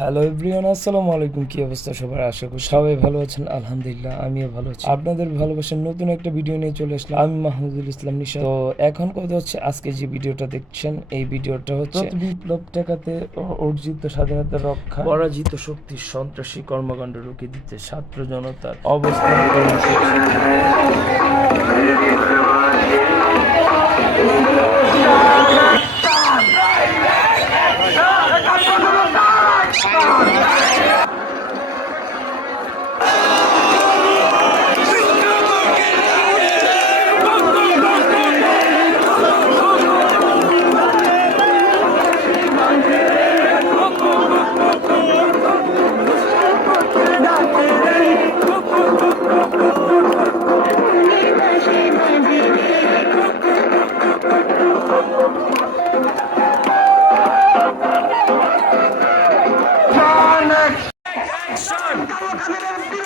Hello everyone আসসালামু আলাইকুম। কি অবস্থা সবার? আশা করি সবাই ভালো আছেন। আলহামদুলিল্লাহ, আমিও ভালো আছি। আপনাদের ভালোবাসার নতুন একটা ভিডিও নিয়ে চলে আসলাম। আমি মাহমুদুল ইসলাম নিশা তো এখন কথা হচ্ছে, আজকে যে ভিডিওটা দেখছেন, এই ভিডিওটা হচ্ছে বিপ্লব ঠেকাতে অর্জিত স্বাধীনতা রক্ষা, পরাজিত শক্তির সন্ত্রাসী কর্মকাণ্ড রুখে দিতে ছাত্র জনতার অবস্থান। কর্মসূচি প্রশাসন